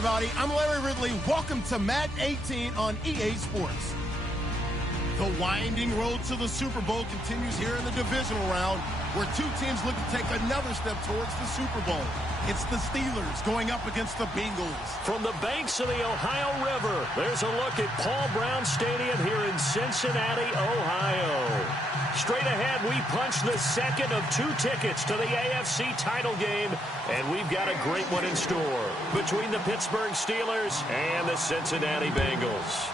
everybody. I'm Larry Ridley. Welcome to Madden 18 on EA Sports. The winding road to the Super Bowl continues here in the divisional round, where two teams look to take another step towards the Super Bowl. It's the Steelers going up against the Bengals. From the banks of the Ohio River, there's a look at Paul Brown Stadium here in Cincinnati, Ohio. Straight ahead, we punch the second of two tickets to the AFC title game, and we've got a great one in store between the Pittsburgh Steelers and the Cincinnati Bengals.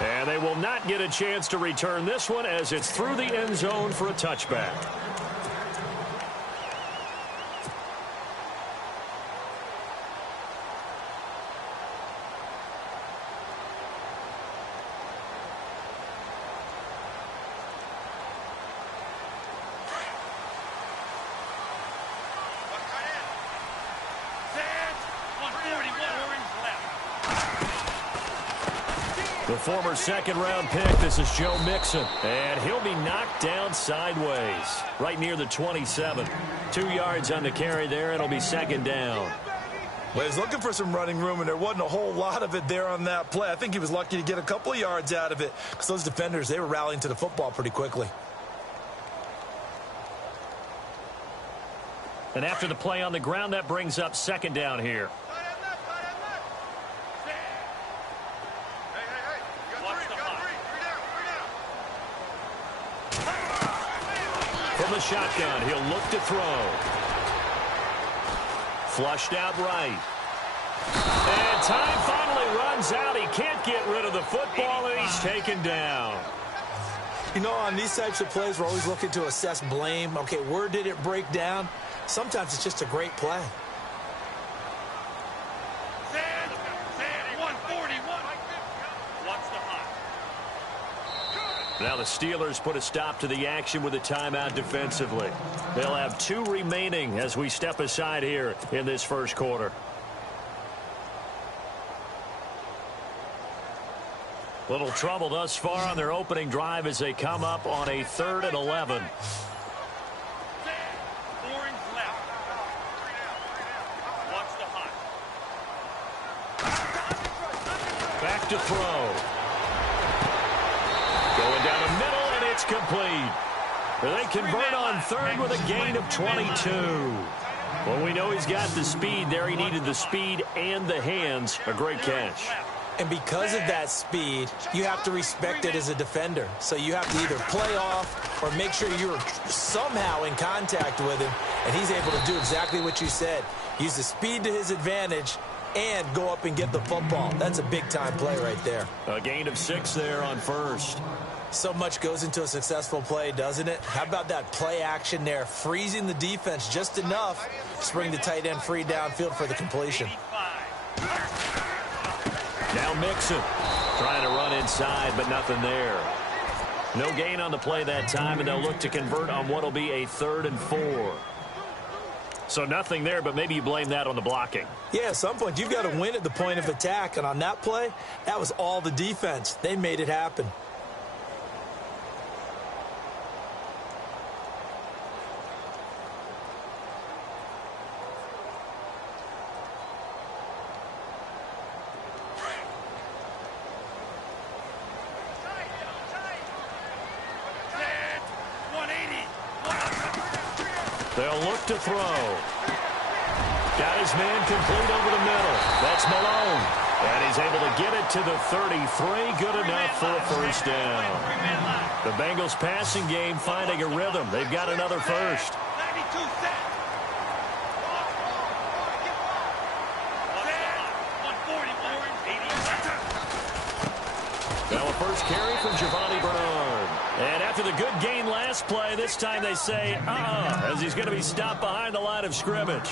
And they will not get a chance to return this one as it's through the end zone for a touchback. The former second-round pick, this is Joe Mixon, and he'll be knocked down sideways, right near the 27. 2 yards on the carry there, it'll be second down. Well, he's looking for some running room, and there wasn't a whole lot of it there on that play. I think he was lucky to get a couple of yards out of it, because those defenders, they were rallying to the football pretty quickly. And after the play on the ground, that brings up second down here. From the shotgun, he'll look to throw. Flushed out right. And time finally runs out. He can't get rid of the football, and he's taken down. You know, on these types of plays, we're always looking to assess blame. Okay, where did it break down? Sometimes it's just a great play. Now the Steelers put a stop to the action with a timeout defensively. They'll have 2 remaining as we step aside here in this first quarter. Little trouble thus far on their opening drive as they come up on a 3rd and 11. Back to throw. Going down the middle, and it's complete. They convert on 3rd with a gain of 22. Well, we know he's got the speed there. He needed the speed and the hands. A great catch. And because of that speed, you have to respect it as a defender. So you have to either play off or make sure you're somehow in contact with him. And he's able to do exactly what you said. Use the speed to his advantage and go up and get the football. That's a big-time play right there. A gain of 6 there on 1st. So much goes into a successful play, doesn't it? How about that play action there? Freezing the defense just enough to bring the tight end free downfield for the completion. Now Mixon trying to run inside, but nothing there. No gain on the play that time, and they'll look to convert on what will be a 3rd and 4. So nothing there, but maybe you blame that on the blocking. Yeah, at some point, you've got to win at the point of attack. And on that play, that was all the defense. They made it happen. They'll look to throw. Got his man complete over the middle. That's Malone. And he's able to get it to the 33. Good enough for a first down. The Bengals passing game finding a rhythm. They've got another first. Now a first carry from Giovanni Bernard. And after the good gain last play, this time they say, as he's going to be stopped behind the line of scrimmage.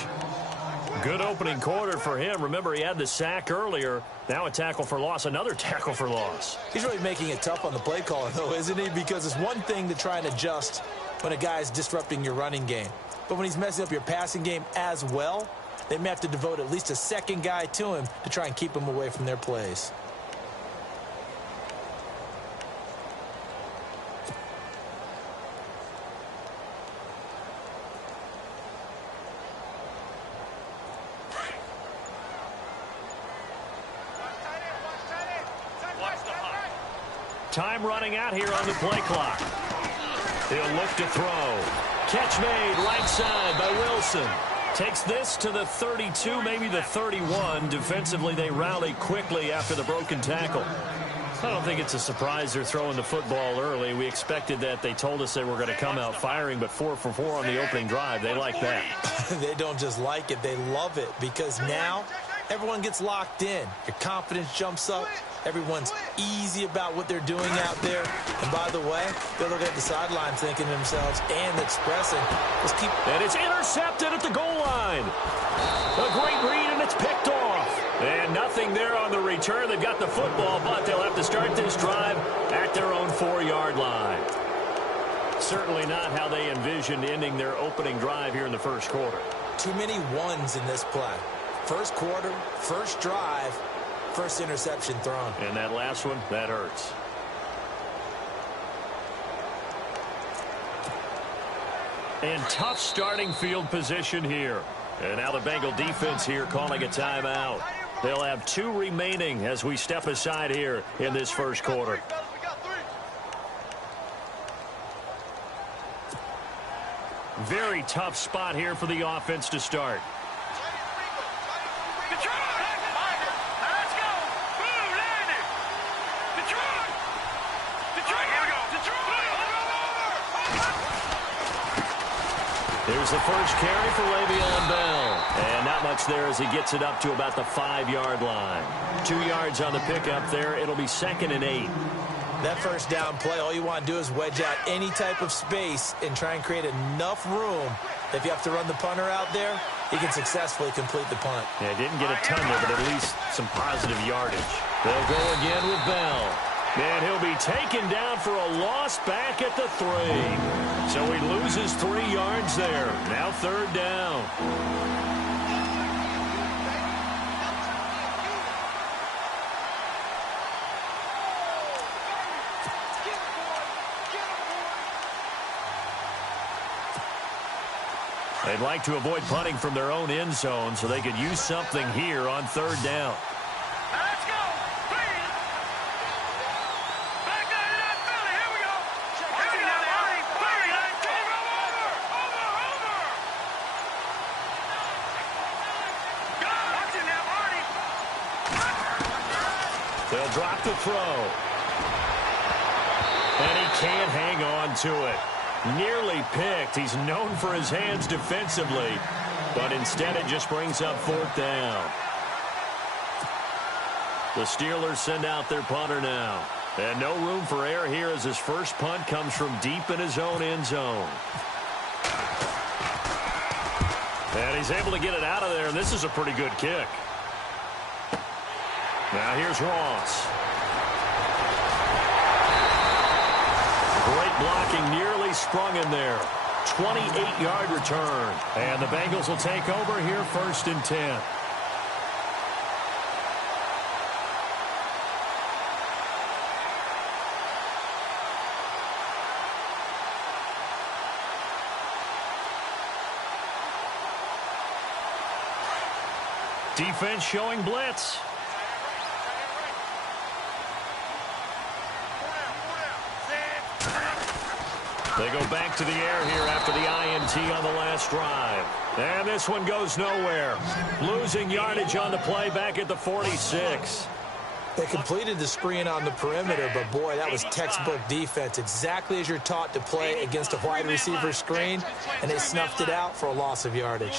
Good opening quarter for him. Remember, he had the sack earlier. Now a tackle for loss, another tackle for loss. He's really making it tough on the play caller, though, isn't he? Because it's one thing to try and adjust when a guy's disrupting your running game. But when he's messing up your passing game as well, they may have to devote at least a second guy to him to try and keep him away from their plays. Time running out here on the play clock. He'll look to throw. Catch made right side by Wilson. Takes this to the 32, maybe the 31. Defensively, they rally quickly after the broken tackle. I don't think it's a surprise they're throwing the football early. We expected that. They told us they were going to come out firing, but 4 for 4 on the opening drive. They like that. They don't just like it, they love it, because now everyone gets locked in. Your confidence jumps up. Everyone's easy about what they're doing out there. And by the way, they look at the sideline thinking to themselves and expressing, let's keep... And it's intercepted at the goal line. A great read, and it's picked off. And nothing there on the return. They've got the football, but they'll have to start this drive at their own 4-yard line. Certainly not how they envisioned ending their opening drive here in the first quarter. Too many ones in this play. First quarter, first drive, first interception thrown. And that last one, that hurts. And tough starting field position here. And now the Bengal defense here calling a timeout. They'll have 2 remaining as we step aside here in this first quarter. Very tough spot here for the offense to start. Here's the first carry for Le'Veon Bell. And not much there as he gets it up to about the 5-yard line. 2 yards on the pickup there. It'll be 2nd and 8. That first down play, all you want to do is wedge out any type of space and try and create enough room. If you have to run the punter out there, he can successfully complete the punt. Yeah, didn't get a ton there, but at least some positive yardage. They'll go again with Bell. And he'll be taken down for a loss back at the 3. So he loses 3 yards there. Now 3rd down. They'd like to avoid punting from their own end zone so they could use something here on 3rd down. They'll drop the throw. And he can't hang on to it. Nearly picked. He's known for his hands defensively, but instead it just brings up 4th down. The Steelers send out their punter now. And no room for error here as his first punt comes from deep in his own end zone. And he's able to get it out of there, and this is a pretty good kick. Now here's Ross. Great blocking, nearly sprung in there. 28-yard return. And the Bengals will take over here 1st and 10. Defense showing blitz. They go back to the air here after the INT on the last drive. And this one goes nowhere. Losing yardage on the play back at the 46. They completed the screen on the perimeter, but boy, that was textbook defense. Exactly as you're taught to play against a wide receiver screen, and they snuffed it out for a loss of yardage.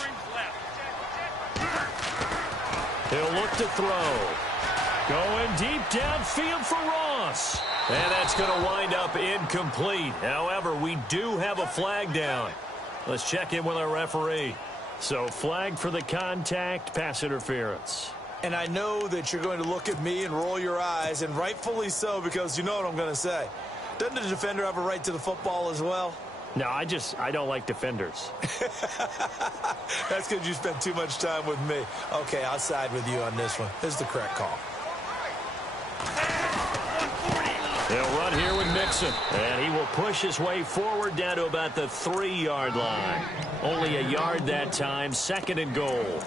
He'll look to throw. Going deep downfield for Ross. And that's going to wind up incomplete. However, we do have a flag down. Let's check in with our referee. So, flag for the contact, pass interference. And I know that you're going to look at me and roll your eyes, and rightfully so, because you know what I'm going to say. Doesn't the defender have a right to the football as well? No, I don't like defenders. That's because you spent too much time with me. Okay, I'll side with you on this one. This is the correct call. They'll run here with Mixon, and he will push his way forward down to about the 3-yard line. Only a yard that time, 2nd and goal.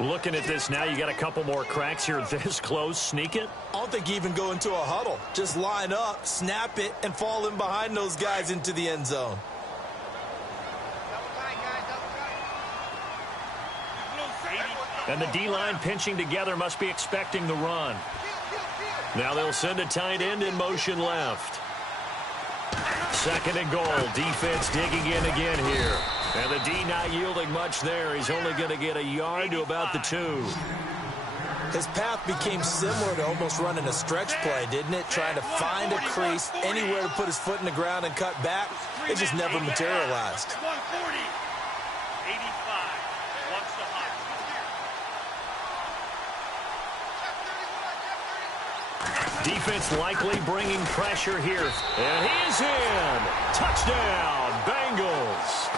Looking at this now, you got a couple more cracks here this close. Sneak it? I don't think you even go into a huddle. Just line up, snap it, and fall in behind those guys into the end zone. And the D-line pinching together must be expecting the run. Now they'll send a tight end in motion left. Second and goal. Defense digging in again here. And the D not yielding much there. He's only going to get a yard to about the 2. His path became similar to almost running a stretch play, didn't it? Trying to find a crease, anywhere to put his foot in the ground and cut back. It just never materialized. 140. 85. Wants to hop. Defense likely bringing pressure here. And he is in. Touchdown, Bengals.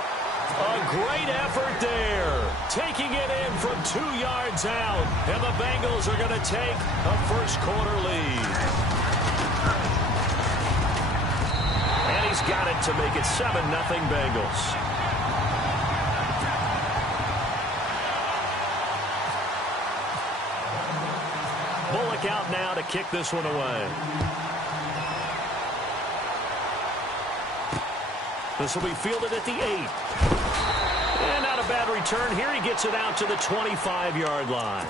A great effort there. Taking it in from 2 yards out. And the Bengals are going to take a first quarter lead. And he's got it to make it 7-0 Bengals. Bullock out now to kick this one away. This will be fielded at the 8. And not a bad return here. He gets it out to the 25-yard line.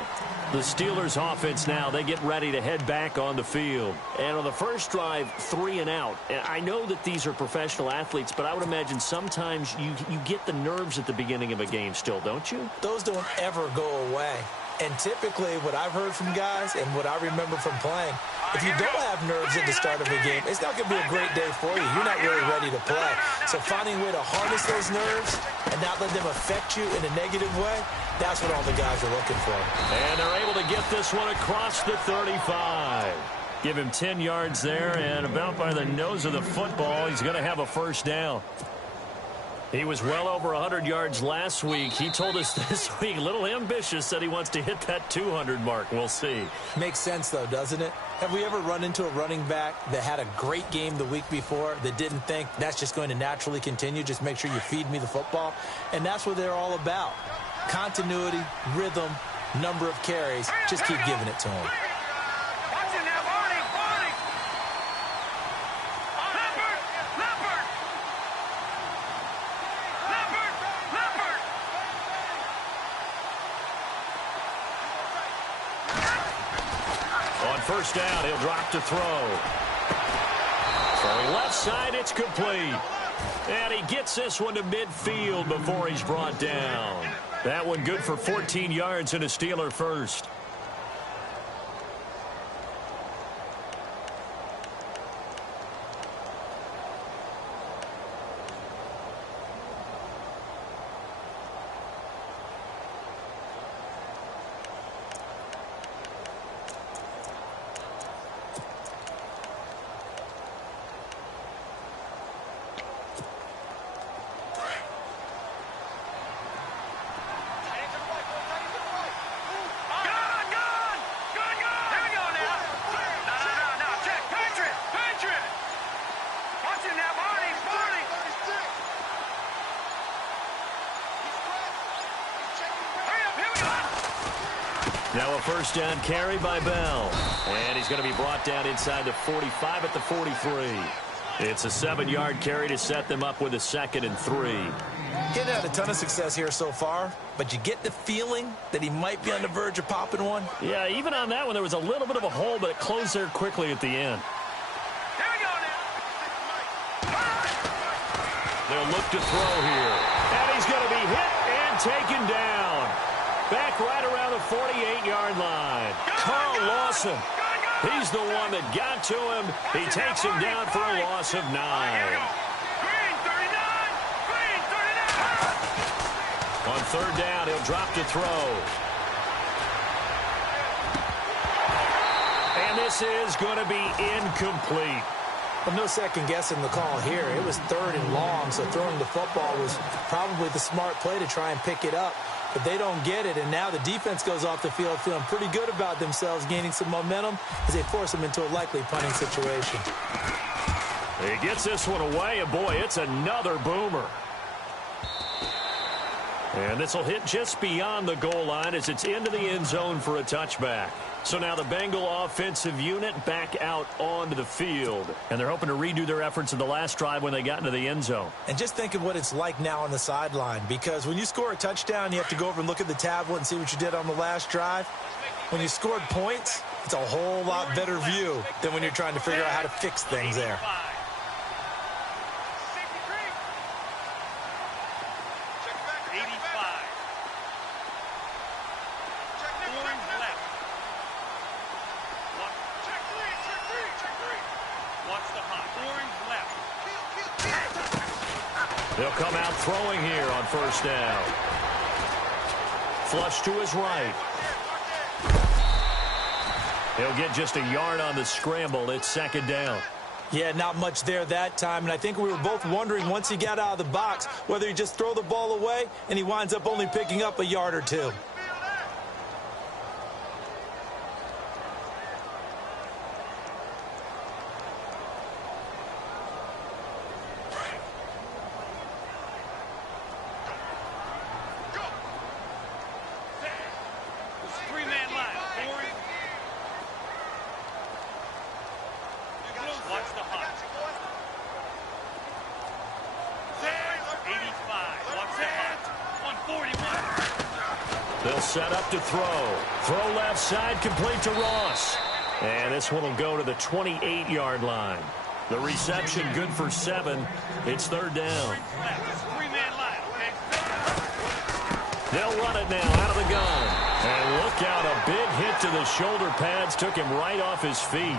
The Steelers offense now, they get ready to head back on the field. And on the first drive, 3 and out. And I know that these are professional athletes, but I would imagine sometimes you get the nerves at the beginning of a game still, don't you? Those don't ever go away. And typically what I've heard from guys and what I remember from playing, if you don't have nerves at the start of a game, it's not going to be a great day for you. You're not really ready to play. So finding a way to harness those nerves and not let them affect you in a negative way, that's what all the guys are looking for. And they're able to get this one across the 35. Give him 10 yards there, and about by the nose of the football, he's going to have a first down. He was well over 100 yards last week. He told us this week, a little ambitious, said he wants to hit that 200 mark. We'll see. Makes sense, though, doesn't it? Have we ever run into a running back that had a great game the week before that didn't think that's just going to naturally continue? Just make sure you feed me the football. And that's what they're all about. Continuity, rhythm, number of carries. Just keep giving it to him. First down, he'll drop to throw. Throwing left side, it's complete. And he gets this one to midfield before he's brought down. That one good for 14 yards and a Steeler first. Now a first down carry by Bell. And he's going to be brought down inside the 45 at the 43. It's a 7-yard carry to set them up with a 2nd and 3. He hasn't had a ton of success here so far, but you get the feeling that he might be on the verge of popping one. Yeah, even on that one, there was a little bit of a hole, but it closed there quickly at the end. Here we go now. They'll look to throw here. And he's going to be hit and taken down. Back right around the 48-yard line. Carl Lawson. He's the one that got to him. He takes him down for a loss of 9. Green 39. Green 39. On third down, he'll drop to throw. And this is going to be incomplete. Well, no second guessing the call here. It was 3rd and long, so throwing the football was probably the smart play to try and pick it up. But they don't get it, and now the defense goes off the field feeling pretty good about themselves, gaining some momentum as they force them into a likely punting situation. He gets this one away, and boy, it's another boomer. And this will hit just beyond the goal line as it's into the end zone for a touchback. So now the Bengal offensive unit back out onto the field. And they're hoping to redo their efforts in the last drive when they got into the end zone. And just think of what it's like now on the sideline, because when you score a touchdown, you have to go over and look at the tablet and see what you did on the last drive. When you scored points, it's a whole lot better view than when you're trying to figure out how to fix things there. 85. Orange left. Check three. Watch the hot. Orange left. They'll come out throwing here on first down. Flush to his right. He'll get just a yard on the scramble. It's second down. Yeah, not much there that time, and I think we were both wondering once he got out of the box whether he just throw the ball away and he winds up only picking up a yard or two. They'll set up to throw. Throw left side, complete to Ross. And this one will go to the 28-yard line. The reception good for 7. It's third down. They'll run it now out of the gun. And look out, a big hit to the shoulder pads took him right off his feet.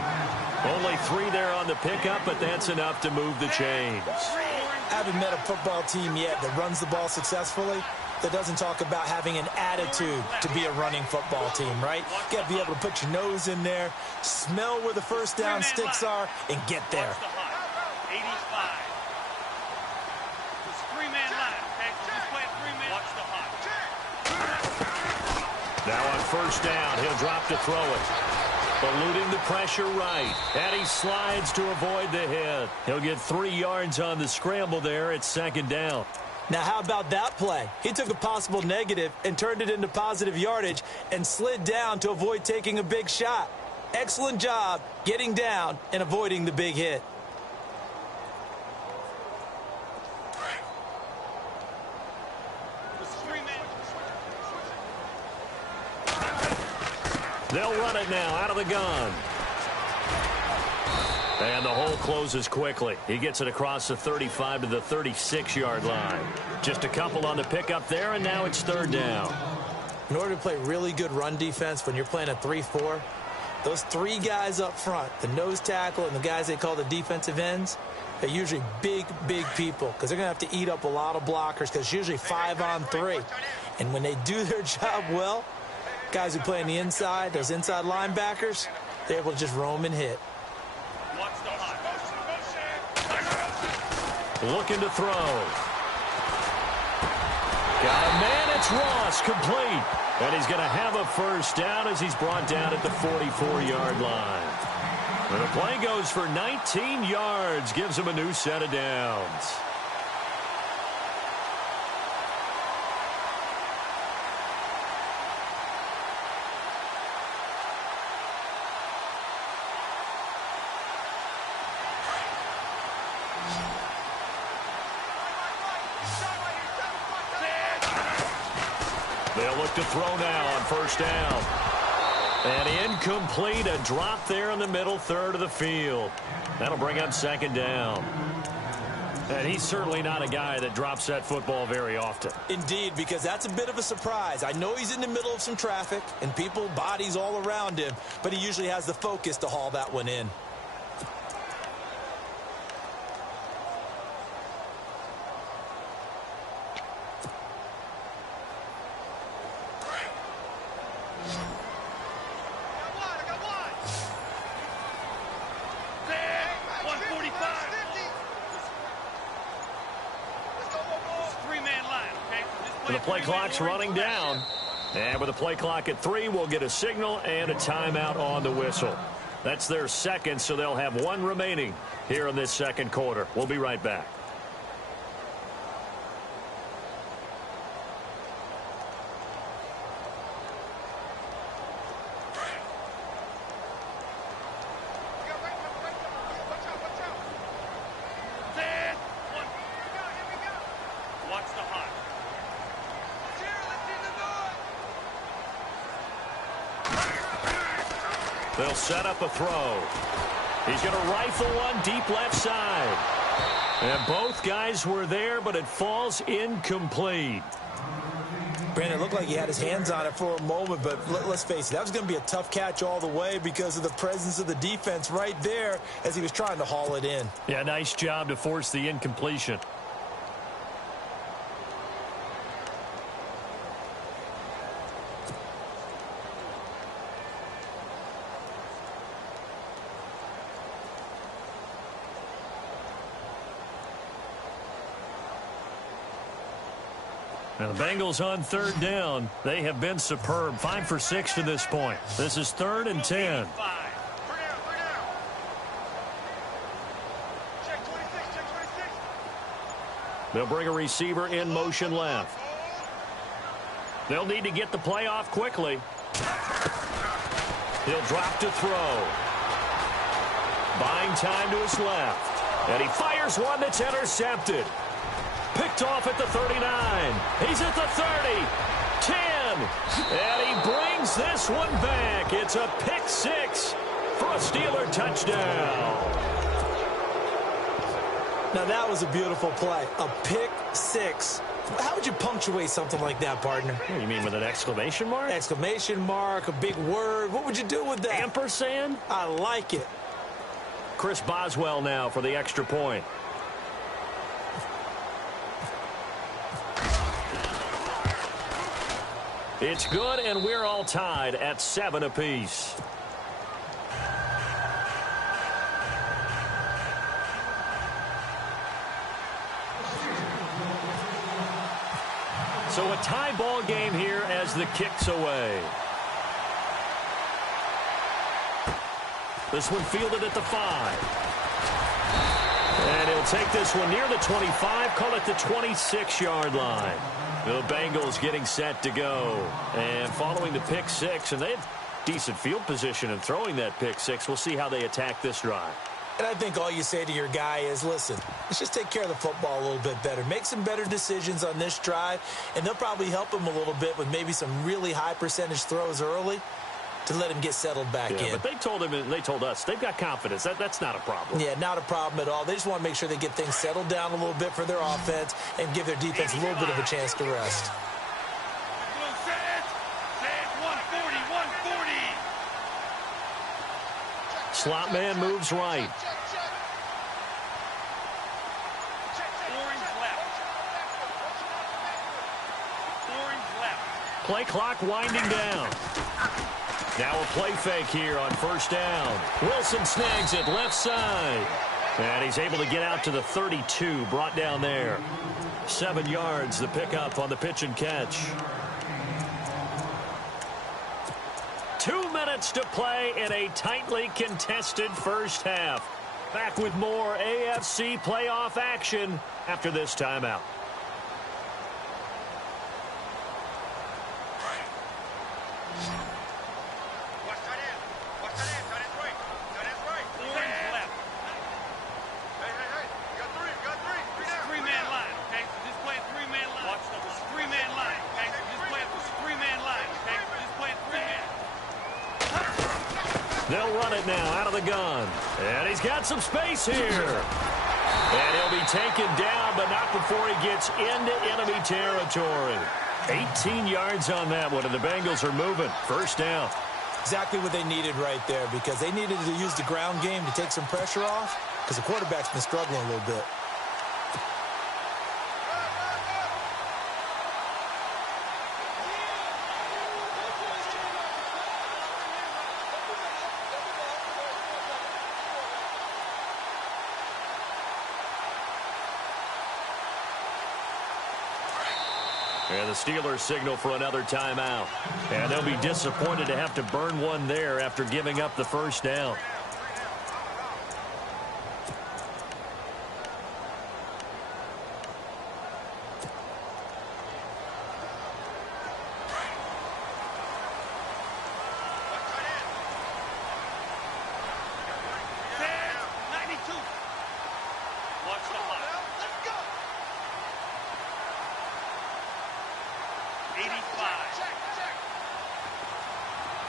Only 3 there on the pickup, but that's enough to move the chains. I haven't met a football team yet that runs the ball successfully that doesn't talk about having an attitude to be a running football team, right? You got to be able to put your nose in there, smell where the first down sticks are, and get there. 85. It's 3-man line, okay? So just play a 3-man. Watch the hot. Now on first down, he'll drop to throw it. Eluding the pressure right. And he slides to avoid the hit. He'll get 3 yards on the scramble there. It's second down. Now, how about that play? He took a possible negative and turned it into positive yardage and slid down to avoid taking a big shot. Excellent job getting down and avoiding the big hit. They'll run it now out of the gun. And the hole closes quickly. He gets it across the 35 to the 36-yard line. Just a couple on the pickup there, and now it's third down. In order to play really good run defense when you're playing a 3-4, those 3 guys up front, the nose tackle and the guys they call the defensive ends, they're usually big, big people because they're going to have to eat up a lot of blockers because it's usually 5-on-3. And when they do their job well, guys who play on the inside, those inside linebackers, they're able to just roam and hit. Looking to throw. Got a man, it's Ross, complete. And he's going to have a first down as he's brought down at the 44-yard line. And the play goes for 19 yards, gives him a new set of downs. They'll look to throw now on first down. And incomplete, a drop there in the middle third of the field. That'll bring up second down. And he's certainly not a guy that drops that football very often. Indeed, because that's a bit of a surprise. I know he's in the middle of some traffic and people, bodies all around him, but he usually has the focus to haul that one in. The play clock's running down. And with the play clock at 3, we'll get a signal and a timeout on the whistle. That's their second, so they'll have 1 remaining here in this second quarter. We'll be right back. They'll set up a throw. He's going to rifle one deep left side. And both guys were there, but it falls incomplete. Brandon, it looked like he had his hands on it for a moment, but let's face it, that was going to be a tough catch all the way because of the presence of the defense right there as he was trying to haul it in. Yeah, nice job to force the incompletion. Now the Bengals on third down. They have been superb. 5 for 6 to this point. This is 3rd and 10. They'll bring a receiver in motion left. They'll need to get the play off quickly. He'll drop to throw. Buying time to his left. And he fires one that's intercepted. Picked off at the 39. He's at the 30. 10. And he brings this one back. It's a pick 6 for a Steeler touchdown. Now that was a beautiful play. A pick 6. How would you punctuate something like that, partner? You mean with an exclamation mark? Exclamation mark, a big word. What would you do with that? Ampersand? I like it. Chris Boswell now for the extra point. It's good, and we're all tied at 7 apiece. So a tie ball game here as the kick's away. This one fielded at the 5. And he'll take this one near the 25, call it the 26-yard line. The Bengals getting set to go. And following the pick 6, and they have decent field position in throwing that pick 6. We'll see how they attack this drive. And I think all you say to your guy is, listen, let's just take care of the football a little bit better. Make some better decisions on this drive, and they'll probably help him a little bit with maybe some really high percentage throws early to let him get settled back in. But they told him, and they told us, they've got confidence. That's not a problem. Yeah, not a problem at all. They just want to make sure they get things settled down a little bit for their offense and give their defense a little bit of a chance to rest. Slot man moves right. Play clock winding down. Now a play fake here on first down. Wilson snags it left side. And he's able to get out to the 32, brought down there. 7 yards, the pickup on the pitch and catch. 2 minutes to play in a tightly contested first half. Back with more AFC playoff action after this timeout. They'll run it now out of the gun. And he's got some space here. And he'll be taken down, but not before he gets into enemy territory. 18 yards on that one, and the Bengals are moving. First down. Exactly what they needed right there, because they needed to use the ground game to take some pressure off, because the quarterback's been struggling a little bit. And the Steelers signal for another timeout. And they'll be disappointed to have to burn one there after giving up the first down.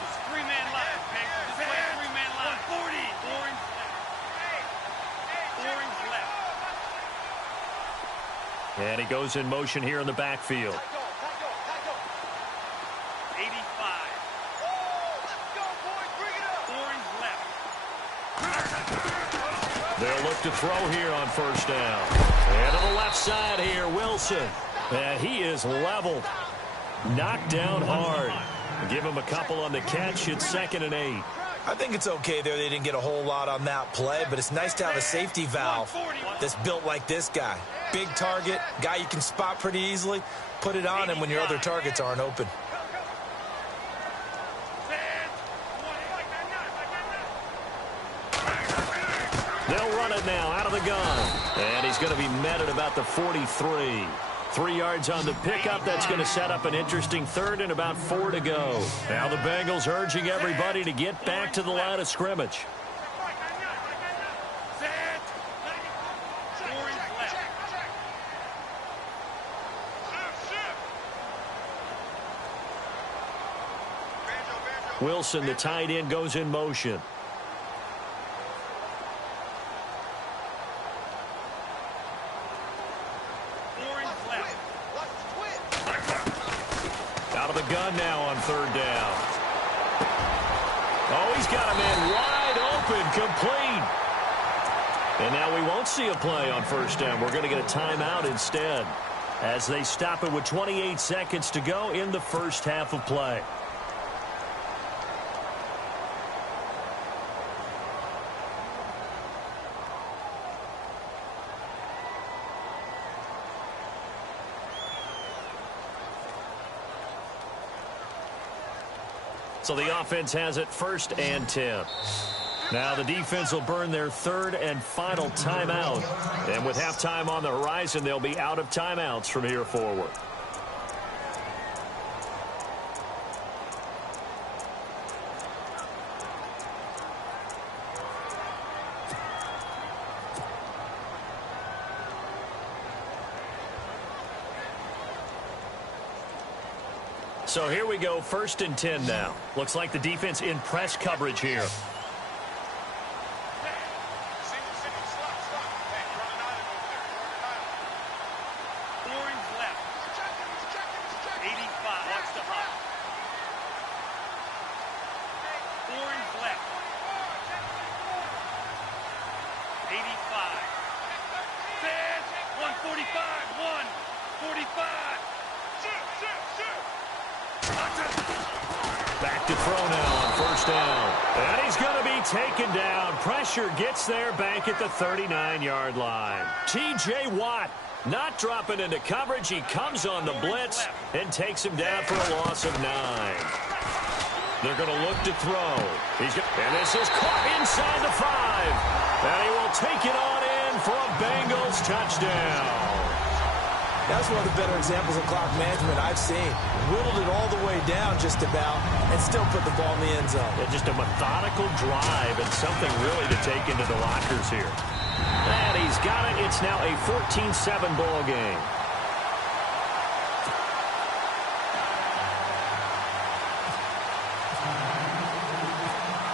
It's three-man line, okay? This way, three-man line. 140. Orange left. Orange left. And he goes in motion here in the backfield. 85. Let's go, boys. Bring it up. Orange left. They'll look to throw here on first down. And to the left side here, Wilson. And he is leveled. Knocked down hard. Give him a couple on the catch. It's 2nd and 8. I think it's okay there. They didn't get a whole lot on that play, but it's nice to have a safety valve that's built like this guy. Big target, guy you can spot pretty easily. Put it on him when your other targets aren't open. They'll run it now out of the gun. And he's going to be met at about the 43. 3 yards on the pickup. That's going to set up an interesting third and about 4 to go. Now the Bengals urging everybody to get back to the line of scrimmage. Wilson, the tight end, goes in motion. Out of the gun now on third down. Oh, he's got a man wide open, complete. And now we won't see a play on first down. We're going to get a timeout instead as they stop it with 28 seconds to go in the first half of play. So the offense has it 1st and 10. Now the defense will burn their 3rd and final timeout. And with halftime on the horizon, they'll be out of timeouts from here forward. So here we go, 1st and 10 now. Looks like the defense in press coverage here. Orange left. 85. Watch the hop. Orange left. 85. Fed. 145. 145. Back to throw now on first down. And he's going to be taken down. Pressure gets there back at the 39-yard line. T.J. Watt not dropping into coverage. He comes on the blitz and takes him down for a loss of 9. They're going to look to throw. And this is caught inside the 5. And he will take it on in for a Bengals touchdown. That's one of the better examples of clock management I've seen. Whittled it all the way down just about and still put the ball in the end zone. Yeah, just a methodical drive and something really to take into the lockers here. And he's got it. It's now a 14-7 ball game.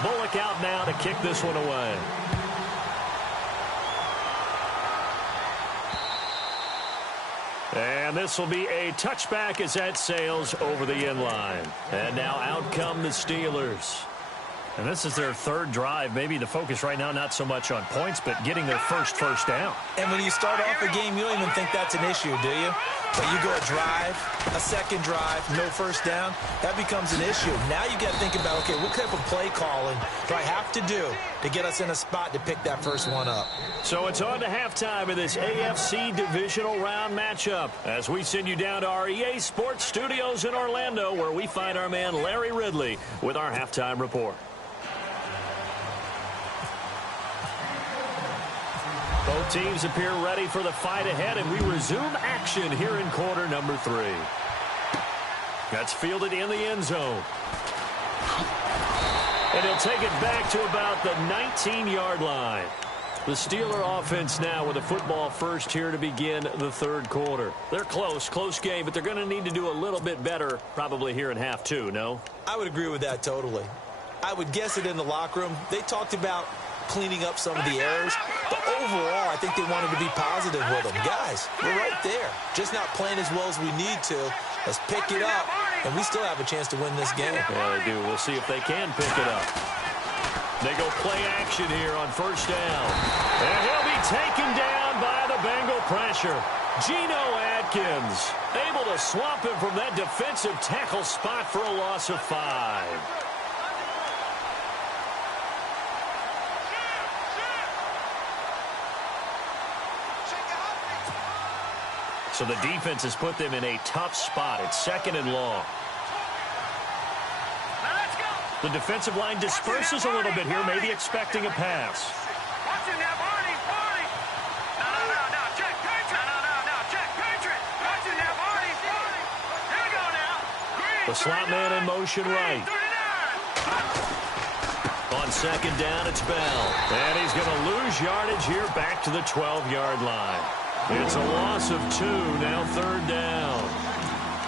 Bullock out now to kick this one away. And this will be a touchback as that sails over the end line. And now out come the Steelers. And this is their 3rd drive. Maybe the focus right now not so much on points, but getting their first down. And when you start off a game, you don't even think that's an issue, do you? But you go a drive, a second drive, no first down, that becomes an issue. Now you got to think about, okay, what type of play calling do I have to do to get us in a spot to pick that first one up? So it's on to halftime of this AFC divisional round matchup as we send you down to our EA Sports Studios in Orlando, where we find our man Larry Ridley with our halftime report. Both teams appear ready for the fight ahead, and we resume action here in quarter number 3. That's fielded in the end zone. And he'll take it back to about the 19-yard line. The Steeler offense now with a football first here to begin the third quarter. They're close game, but they're going to need to do a little bit better probably here in half two, no? I would agree with that totally. I would guess it in the locker room. They talked about cleaning up some of the errors, but overall, I think they wanted to be positive with them. Guys, we're right there. Just not playing as well as we need to. Let's pick it up, and we still have a chance to win this game. Yeah, they do. We'll see if they can pick it up. They go play action here on first down. And he'll be taken down by the Bengal pressure. Geno Atkins able to swamp him from that defensive tackle spot for a loss of 5. So the defense has put them in a tough spot. It's 2nd and long. The defensive line disperses a little bit here, maybe expecting a pass. The slot man in motion right. On 2nd down, it's Bell. And he's going to lose yardage here back to the 12-yard line. It's a loss of 2, now 3rd down.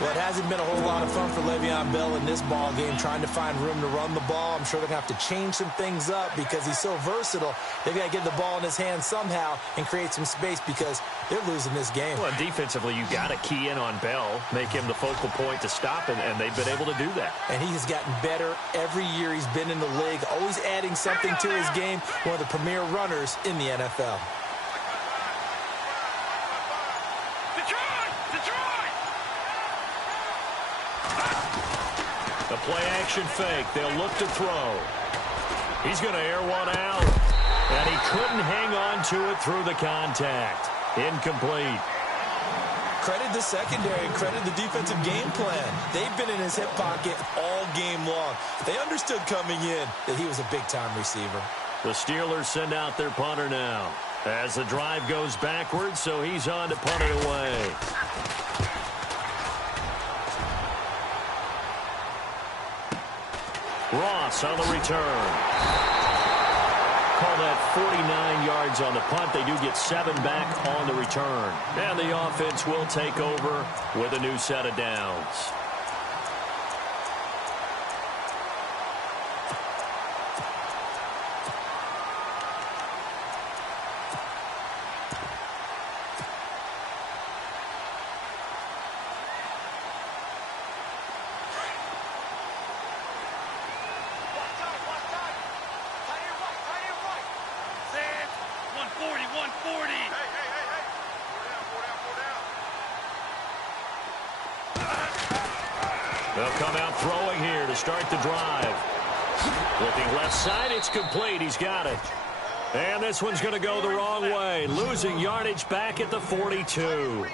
Well, it hasn't been a whole lot of fun for Le'Veon Bell in this ball game, trying to find room to run the ball. I'm sure they're going to have to change some things up because he's so versatile. They've got to get the ball in his hands somehow and create some space because they're losing this game. Well, defensively, you got to key in on Bell, make him the focal point to stop him, and they've been able to do that. And he has gotten better every year he's been in the league, always adding something to his game, one of the premier runners in the NFL. The play-action fake. They'll look to throw. He's going to air one out. And he couldn't hang on to it through the contact. Incomplete. Credit the secondary, credit the defensive game plan. They've been in his hip pocket all game long. They understood coming in that he was a big-time receiver. The Steelers send out their punter now as the drive goes backwards, so he's on to punt it away. Ross on the return. Call that 49 yards on the punt. They do get 7 back on the return. And the offense will take over with a new set of downs. They'll come out throwing here to start the drive. Looking left side, it's complete. He's got it. And this one's going to go the wrong way. Losing yardage back at the 42.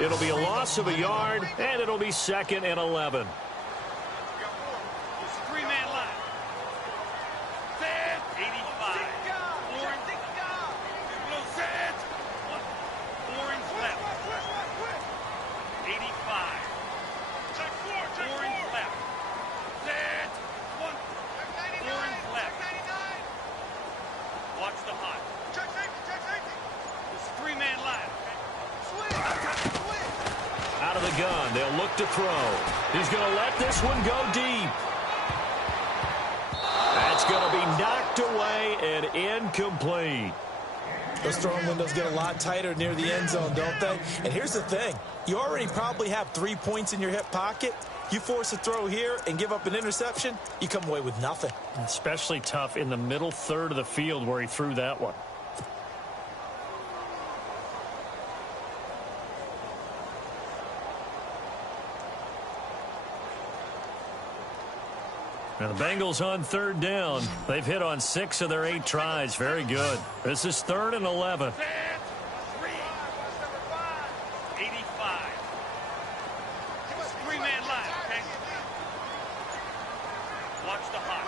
It'll be a loss of a yard, and it'll be 2nd and 11. Three-man line. Set. 85. Set. Orange left. 85. Orange left. Set. Orange left. Watch the hot. It's three-man line. Out of the gun, they'll look to throw. He's going to let this one go deep. That's going to be knocked away and incomplete. Those throwing windows get a lot tighter near the end zone, don't they? And here's the thing. You already probably have 3 points in your hip pocket. You force a throw here and give up an interception, you come away with nothing. Especially tough in the middle third of the field where he threw that one. Now the Bengals on 3rd down. They've hit on 6 of their 8 tries. Very good. This is 3rd and 11. 85. It's three-man line, okay? Watch the hot.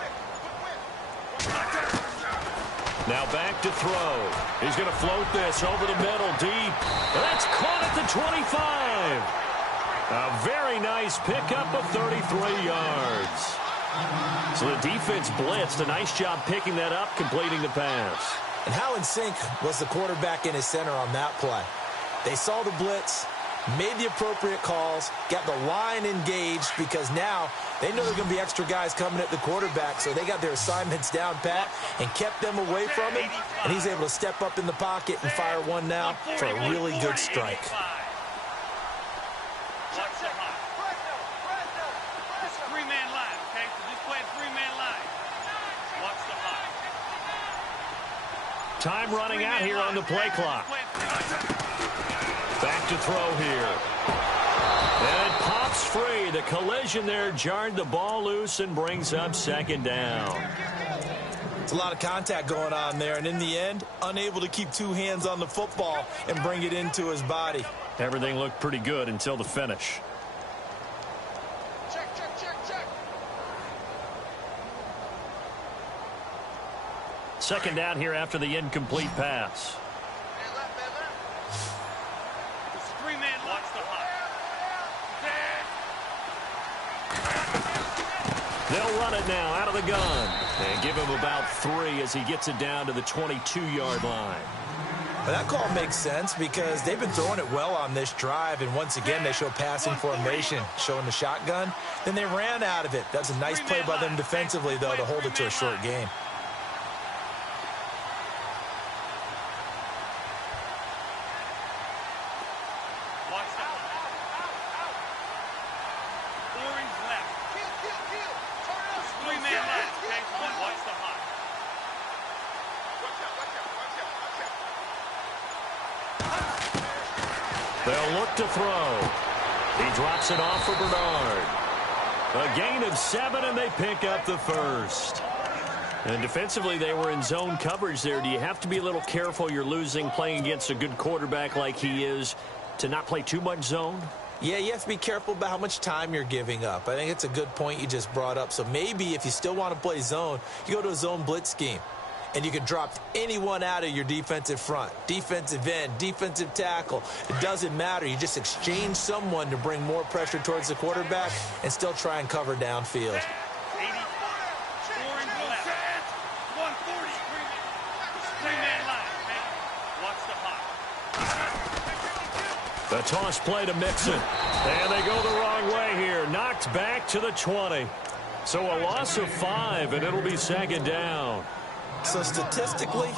Now back to throw. He's going to float this over the middle deep. That's caught at the 25. A very nice pickup of 33 yards. So the defense blitzed. A nice job picking that up, completing the pass. And how in sync was the quarterback and his center on that play? They saw the blitz, made the appropriate calls, got the line engaged because now they know there are going to be extra guys coming at the quarterback, so they got their assignments down pat and kept them away from him, and he's able to step up in the pocket and fire one now for a really good strike. Time running out here on the play clock. Back to throw here. And it pops free. The collision there jarred the ball loose and brings up second down. It's a lot of contact going on there, and in the end, unable to keep two hands on the football and bring it into his body. Everything looked pretty good until the finish. Second down here after the incomplete pass. They'll run it now out of the gun and give him about 3 as he gets it down to the 22-yard line. But that call makes sense because they've been throwing it well on this drive, and once again they show passing formation, showing the shotgun. Then they ran out of it. That's a nice play by them defensively, though, to hold it to a short game. They'll look to throw. He drops it off for Bernard. A gain of 7, and they pick up the first. And defensively, they were in zone coverage there. Do you have to be a little careful you're losing playing against a good quarterback like he is to not play too much zone? Yeah, you have to be careful about how much time you're giving up. I think it's a good point you just brought up. So maybe if you still want to play zone, you go to a zone blitz scheme. And you can drop anyone out of your defensive front, defensive end, defensive tackle. It doesn't matter. You just exchange someone to bring more pressure towards the quarterback and still try and cover downfield. The toss play to Mixon. And they go the wrong way here. Knocked back to the 20. So a loss of 5, and it'll be second down. So statistically,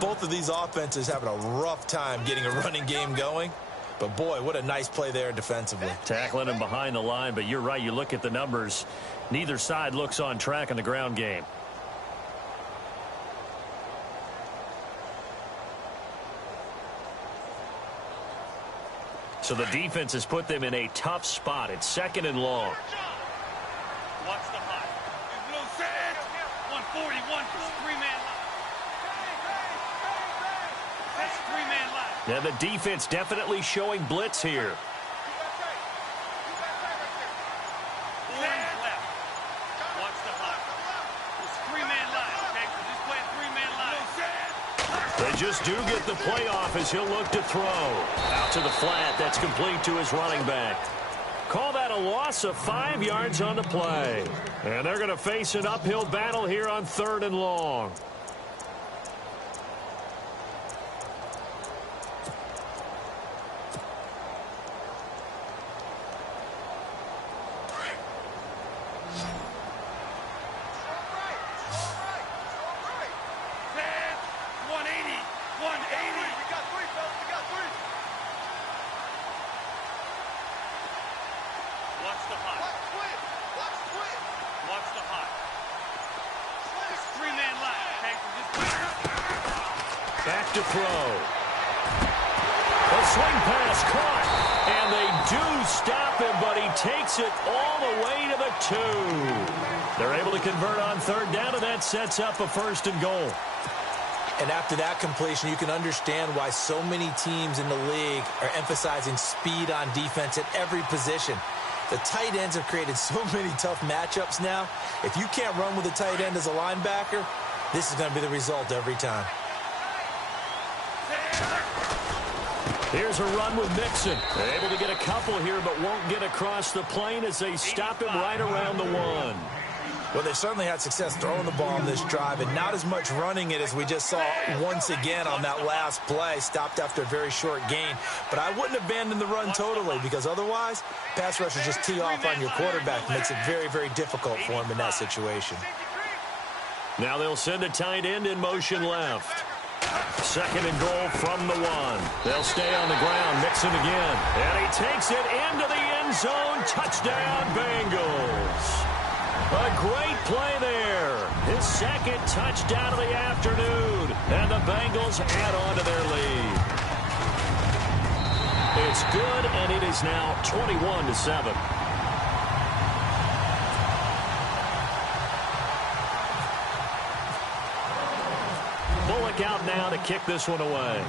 both of these offenses having a rough time getting a running game going. But, boy, what a nice play there defensively. Tackling him behind the line, but you're right. You look at the numbers. Neither side looks on track in the ground game. So the defense has put them in a tough spot. It's second and long. Watch the high. 141 for 3-man line. That's 3-man line. Yeah, the defense definitely showing blitz here. Orange left. Watch the high. It's 3-man line. Okay, so just play a 3-man line. They just do get the playoff as he'll look to throw. Out to the flat. That's complete to his running back. Call that a loss of 5 yards on the play. And they're going to face an uphill battle here on 3rd and long. Back to throw. A swing pass caught. And they do stop him, but he takes it all the way to the 2. They're able to convert on 3rd down, and that sets up a 1st and goal. And after that completion, you can understand why so many teams in the league are emphasizing speed on defense at every position. The tight ends have created so many tough matchups now. If you can't run with a tight end as a linebacker, this is going to be the result every time. Here's a run with Mixon. They're able to get a couple here, but won't get across the plane as they stop him right around the 1. Well, they certainly had success throwing the ball on this drive and not as much running it as we just saw once again on that last play. Stopped after a very short gain. But I wouldn't abandon the run totally because otherwise, pass rushers just tee off on your quarterback. Makes it very, very difficult for him in that situation. Now they'll send a tight end in motion left. Second and goal from the 1. They'll stay on the ground, mix it again. And he takes it into the end zone. Touchdown, Bengals. A great play there. His second touchdown of the afternoon. And the Bengals add on to their lead. It's good, and it is now 21-7. Bullock out now to kick this one away.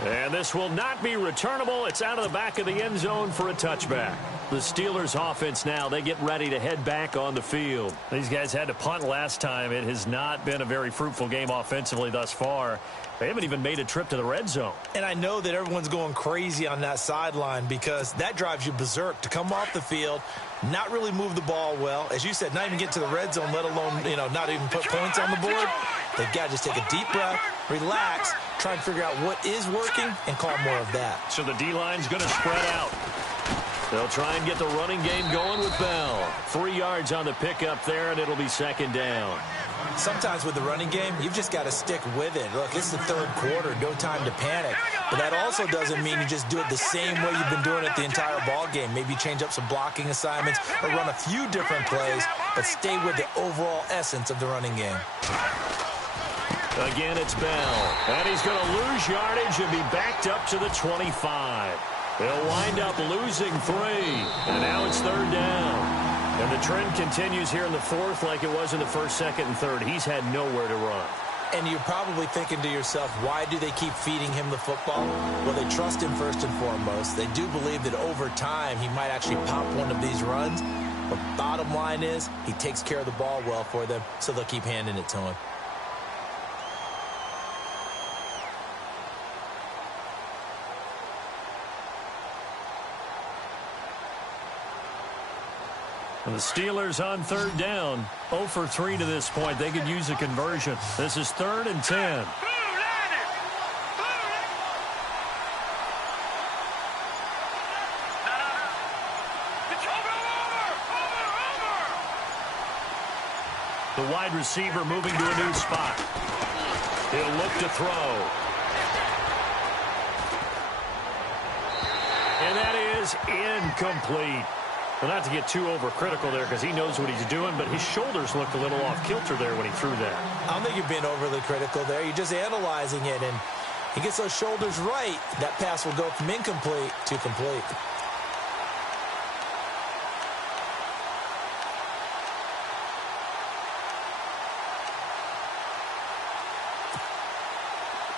And this will not be returnable. It's out of the back of the end zone for a touchback. The Steelers offense now, they get ready to head back on the field. These guys had to punt last time. It has not been a very fruitful game offensively thus far. They haven't even made a trip to the red zone. And I know that everyone's going crazy on that sideline because that drives you berserk to come off the field, not really move the ball well. As you said, not even get to the red zone, let alone, not even put points on the board. They've got to just take a deep breath, relax, try and figure out what is working, and call more of that. So the D-line's going to spread out. They'll try and get the running game going with Bell. 3 yards on the pickup there, and it'll be second down. Sometimes with the running game, you've just got to stick with it. Look, it's the third quarter, no time to panic. But that also doesn't mean you just do it the same way you've been doing it the entire ball game. Maybe change up some blocking assignments or run a few different plays, but stay with the overall essence of the running game. Again, it's Bell. And he's going to lose yardage and be backed up to the 25. They'll wind up losing 3. And now it's third down. And the trend continues here in the fourth like it was in the first, second, and third. He's had nowhere to run. And you're probably thinking to yourself, why do they keep feeding him the football? Well, they trust him first and foremost. They do believe that over time he might actually pop one of these runs. But bottom line is he takes care of the ball well for them, so they'll keep handing it to him. And the Steelers on third down, 0 for 3 to this point. They could use a conversion. This is 3rd and 10. The wide receiver moving to a new spot. He'll look to throw. And that is incomplete. Well, not to get too overcritical there because he knows what he's doing, but his shoulders looked a little off kilter there when he threw that. I don't think you're being overly critical there. You're just analyzing it, and he gets those shoulders right. That pass will go from incomplete to complete.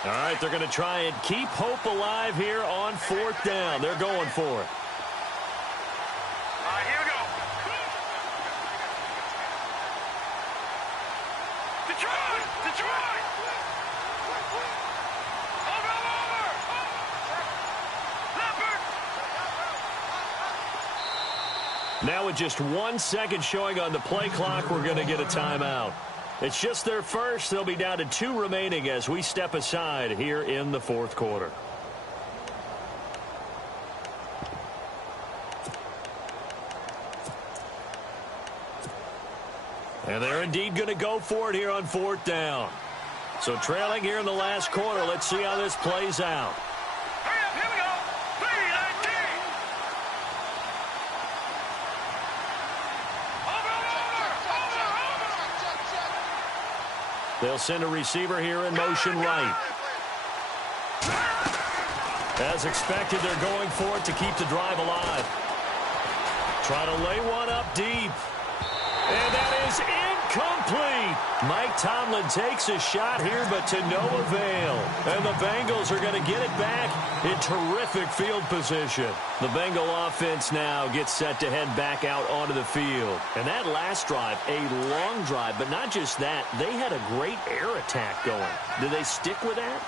All right, they're going to try and keep hope alive here on 4th down. They're going for it. Here we go. Detroit! Over! Leopard! Now with just 1 second showing on the play clock, we're going to get a timeout. It's just their first. They'll be down to 2 remaining as we step aside here in the 4th quarter. And they're indeed going to go for it here on 4th down. So trailing here in the last quarter. Let's see how this plays out. Hurry up, here we go. 3-19. Over! They'll send a receiver here in motion right. As expected, they're going for it to keep the drive alive. Try to lay one up deep. And that is incomplete. Mike Tomlin takes a shot here, but to no avail. And the Bengals are going to get it back in terrific field position. The Bengal offense now gets set to head back out onto the field. And that last drive, a long drive, but not just that. They had a great air attack going. Do they stick with that?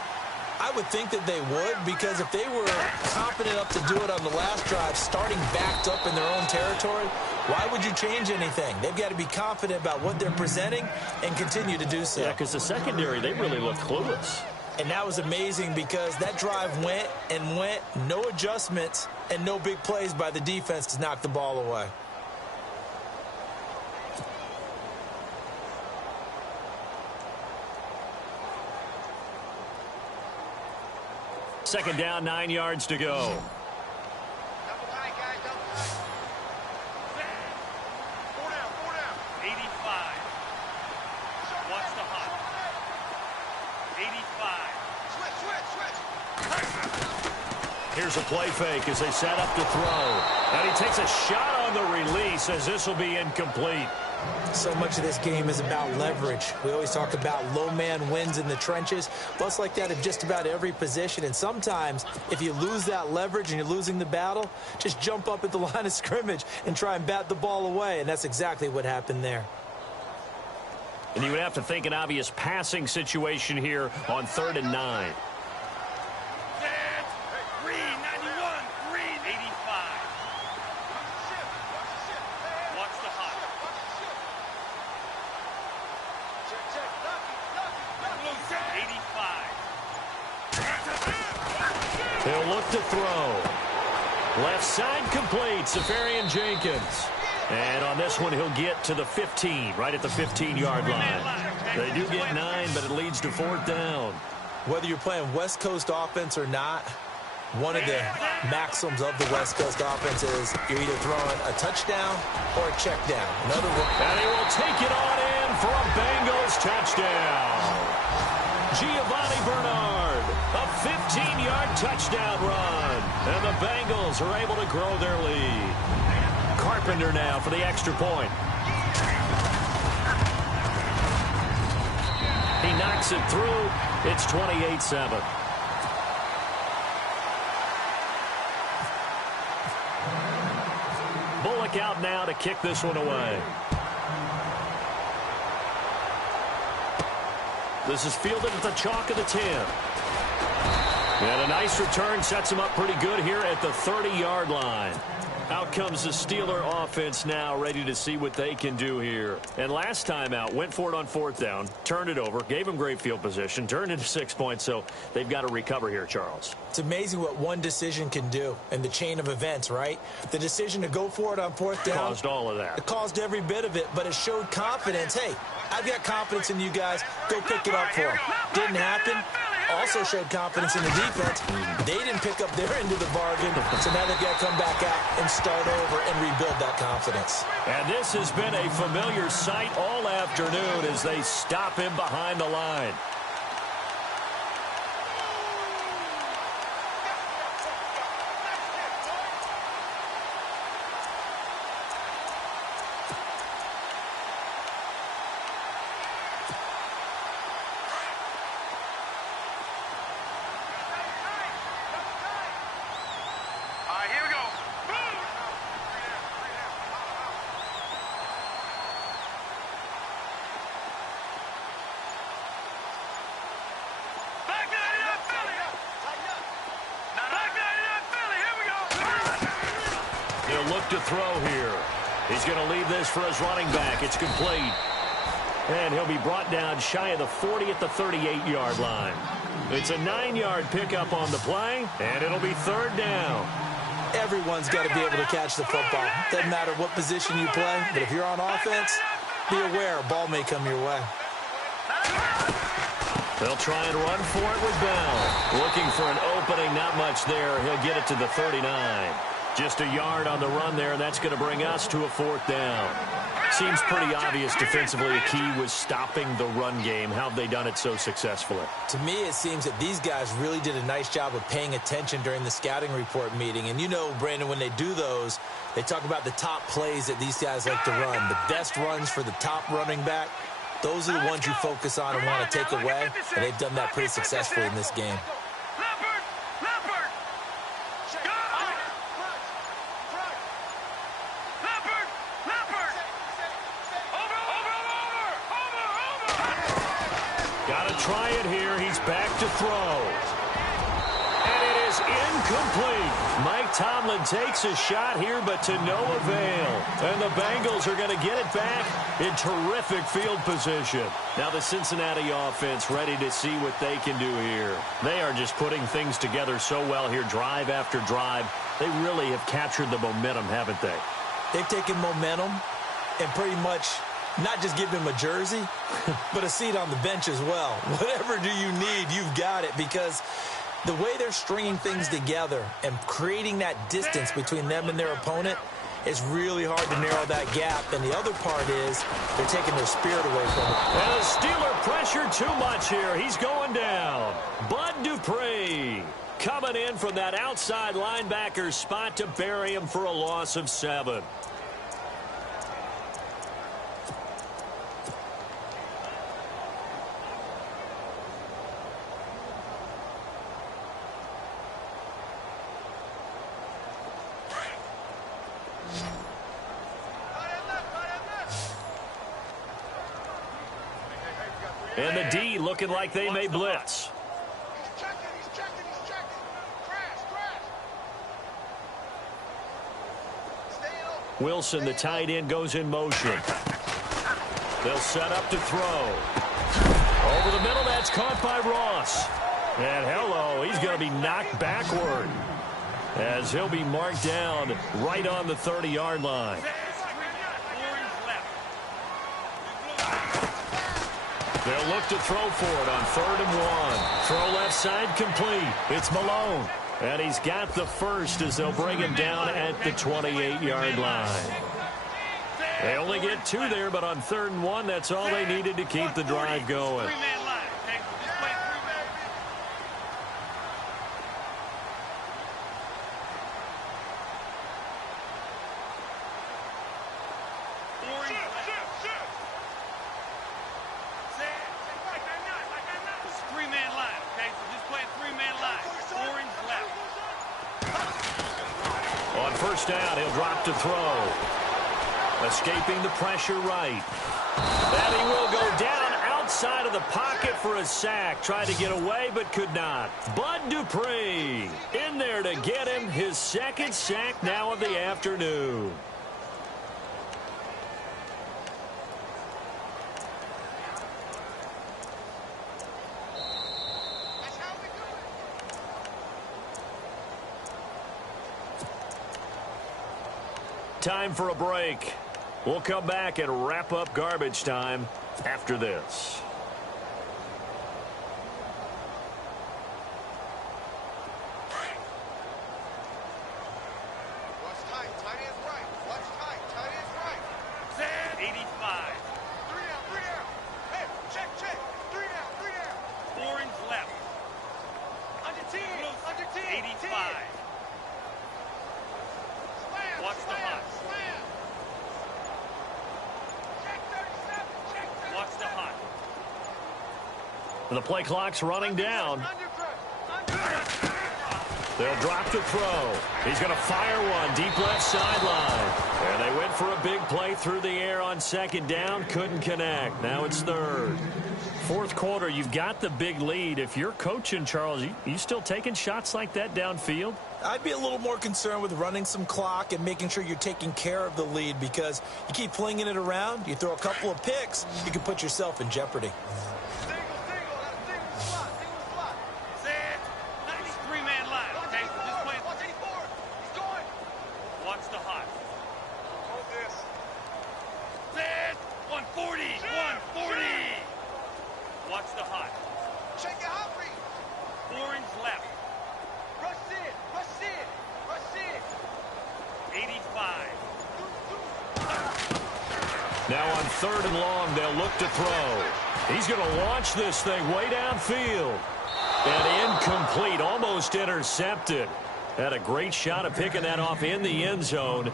I would think that they would, because if they were confident enough to do it on the last drive, starting backed up in their own territory, why would you change anything? They've got to be confident about what they're presenting and continue to do so. Yeah, because the secondary, they really look clueless. And that was amazing because that drive went and went, no adjustments and no big plays by the defense to knock the ball away. Second down, 9 yards to go. Double tight, guys, double tight. 4 down. 85. Watch the hot. 85. Here's a play fake as they set up to throw. And he takes a shot on the release as this will be incomplete. So much of this game is about leverage. We always talk about low man wins in the trenches. Well, it's like that in just about every position. And sometimes, if you lose that leverage and you're losing the battle, just jump up at the line of scrimmage and try and bat the ball away. And that's exactly what happened there. And you would have to think an obvious passing situation here on 3rd and 9. Green, 91. Green, 85. Watch the hot. He'll look to throw. Left side complete, Safarian Jenkins. And on this one, he'll get to the 15, right at the 15-yard line. They do get 9, but it leads to 4th down. Whether you're playing West Coast offense or not, one of the maxims of the West Coast offense is you're either throwing a touchdown or a check down. In other words, And he will take it on in for a Bengals touchdown. Giovanni Bernard, a 15-yard touchdown run. And the Bengals are able to grow their lead. Carpenter now for the extra point. He knocks it through. It's 28-7. Bullock out now to kick this one away. This is fielded at the chalk of the 10. And a nice return sets him up pretty good here at the 30-yard line. Out comes the Steeler offense now, ready to see what they can do here. And last time out, went for it on 4th down, turned it over, gave them great field position, turned into 6 points, so they've got to recover here, Charles. it's amazing what one decision can do in the chain of events, right? The decision to go for it on 4th down. Caused all of that. It caused every bit of it, but it showed confidence. Hey, I've got confidence in you guys. Go pick it up for them. Didn't happen. Also showed confidence in the defense. They didn't pick up their end of the bargain, so now they've got to come back out and start over and rebuild that confidence. And this has been a familiar sight all afternoon as they stop him behind the line. To throw here. He's going to leave this for his running back. It's complete. And he'll be brought down shy of the 40 at the 38-yard line. It's a 9-yard pickup on the play, and it'll be 3rd down. Everyone's got to be able to catch the football. Doesn't matter what position you play, but if you're on offense, be aware a ball may come your way. They'll try and run for it with Bell. Looking for an opening, not much there. He'll get it to the 39. Just a yard on the run there, and that's going to bring us to a 4th down. Seems pretty obvious defensively a key was stopping the run game. How have they done it so successfully? To me, it seems that these guys really did a nice job of paying attention during the scouting report meeting. And you know, Brandon, when they do those, they talk about the top plays that these guys like to run. The best runs for the top running back, those are the ones you focus on and want to take away. And they've done that pretty successfully in this game. Try it here. He's back to throw. Incomplete. Mike Tomlin takes a shot here, but to no avail. And the Bengals are going to get it back in terrific field position. Now the Cincinnati offense ready to see what they can do here. They are just putting things together so well here, drive after drive. They really have captured the momentum, haven't they? They've taken momentum and pretty much not just give him a jersey, but a seat on the bench as well. Whatever do you need, you've got it, because the way they're stringing things together and creating that distance between them and their opponent, it's really hard to narrow that gap. And the other part is they're taking their spirit away from it. And the Steeler pressure too much here. He's going down. Bud Dupree coming in from that outside linebacker spot to bury him for a loss of 7. And the D looking like they may blitz. He's checking. Crash. Stay open. Wilson, the tight end, goes in motion. They'll set up to throw. Over the middle, that's caught by Ross. And hello, he's going to be knocked backward as he'll be marked down right on the 30-yard line. They'll look to throw for it on 3rd and 1. Throw left side complete. It's Malone. And he's got the first as they'll bring him down at the 28-yard line. They only get 2 there, but on 3rd and 1, that's all they needed to keep the drive going. Three-man line, okay? Just play three-man. It's three-man line, okay? So just play three-man line. Orange left. On 1st down, he'll drop to throw. Escaping the pressure right. And he will go down outside of the pocket for a sack. Tried to get away, but could not. Bud Dupree in there to get him his 2nd sack now of the afternoon. Time for a break. We'll come back and wrap up garbage time after this. Watch tight. Tight end's right. Watch tight. Tight end's right. Set. 85. 3 down. Hey, check. 3 down. Orange left. Under 10. 85. Watch the hot. Watch the hot. The play clock's running down. They'll drop to throw. He's going to fire one deep left sideline. And they went for a big play through the air on 2nd down. Couldn't connect. Now it's 3rd. 4th quarter, you've got the big lead. If you're coaching, Charles, you still taking shots like that downfield? I'd be a little more concerned with running some clock and making sure you're taking care of the lead, because you keep flinging it around, you throw a couple of picks, you can put yourself in jeopardy. Single slot. Set. Nice three-man line. Okay, so just play. Watch 84. He's going. Watch the hot. Hold this. Set. 140. 140. Watch the hot. Check your hot read. Orange left. Rush in. 85. Now on 3rd and long, they'll look to throw. He's going to launch this thing way downfield. And incomplete, almost intercepted. Had a great shot of picking that off in the end zone.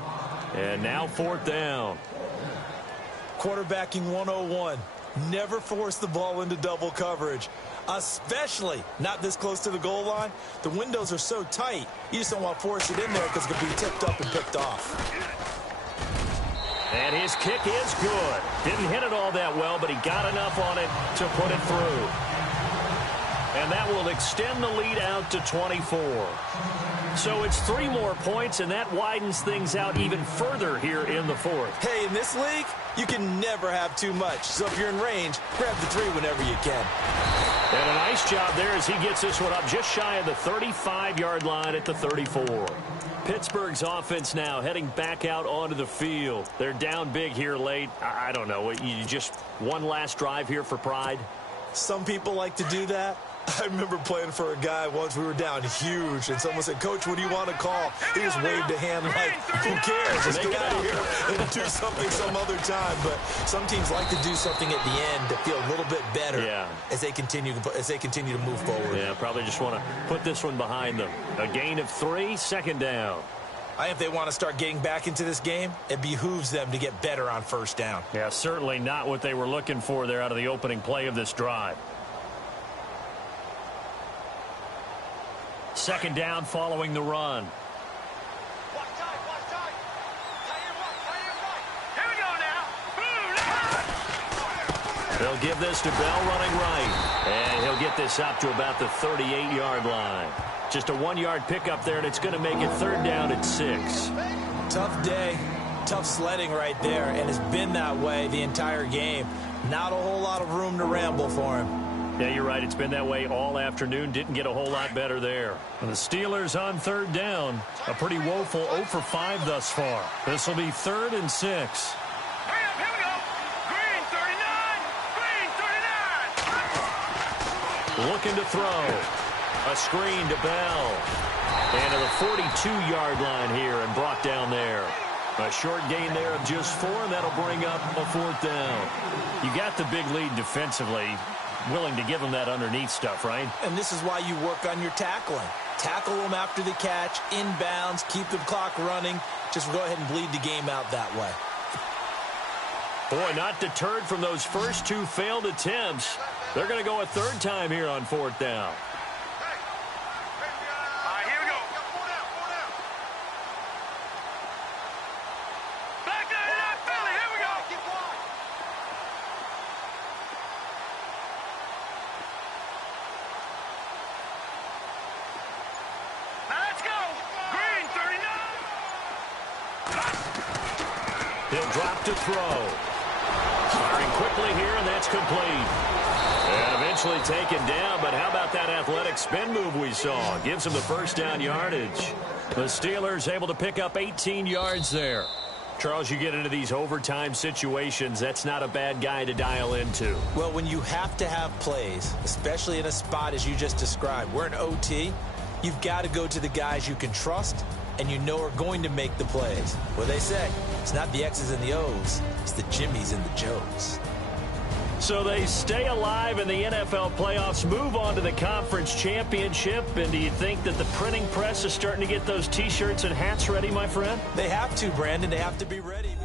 And now 4th down. Quarterbacking 101. Never force the ball into double coverage, especially not this close to the goal line. The windows are so tight, you just don't want to force it in there because it could be tipped up and picked off. And his kick is good. Didn't hit it all that well, but he got enough on it to put it through. And that will extend the lead out to 24. So it's 3 more points, and that widens things out even further here in the fourth. Hey, in this league, you can never have too much. So if you're in range, grab the 3 whenever you can. And a nice job there as he gets this one up just shy of the 35-yard line at the 34. Pittsburgh's offense now heading back out onto the field. They're down big here late. I don't know. You just one last drive here for pride? Some people like to do that. I remember playing for a guy once. We were down huge, and someone said, "Coach, what do you want to call?" He just waved a hand like, "Who cares? Just get out of here and do something some other time." But some teams like to do something at the end to feel a little bit better as they continue to move forward. Yeah, probably just want to put this one behind them. A gain of 3, second down. If they want to start getting back into this game, it behooves them to get better on first down. Yeah, certainly not what they were looking for there out of the opening play of this drive. Second down following the run. Watch tight, watch tight. Here we go now. They'll give this to Bell running right. And he'll get this up to about the 38-yard line. Just a 1-yard pickup there, and it's going to make it third down at 6. Tough day, tough sledding right there, and it's been that way the entire game. Not a whole lot of room to ramble for him. Yeah, you're right. It's been that way all afternoon. Didn't get a whole lot better there. And the Steelers on third down. A pretty woeful 0 for 5 thus far. This will be 3rd and 6. Hurry up, here we go. Green 39. Green 39. Looking to throw. A screen to Bell. And to the 42-yard line here and brought down there. A short gain there of just 4, and that'll bring up a 4th down. You got the big lead defensively. Willing to give them that underneath stuff, right? And this is why you work on your tackling. Tackle them after the catch, inbounds, keep the clock running. Just go ahead and bleed the game out that way. Boy, not deterred from those first 2 failed attempts. They're going to go a 3rd time here on 4th down. All right, here we go. 4 down, 4 down. Back there in that Philly, here we go. Keep wide. Now let's go. Green 39. He'll drop to throw. Firing quickly here, and that's complete. And eventually taken down, but how about that athletic spin move we saw? Gives him the first down yardage. The Steelers able to pick up 18 yards there. Charles, you get into these overtime situations, that's not a bad guy to dial into. Well, when you have to have plays, especially in a spot as you just described, we're in OT, you've got to go to the guys you can trust and you know are going to make the plays. Well, they say, it's not the X's and the O's, it's the Jimmies and the Joes. So they stay alive in the NFL playoffs, move on to the conference championship. And do you think that the printing press is starting to get those T-shirts and hats ready, my friend? They have to, Brandon. They have to be ready.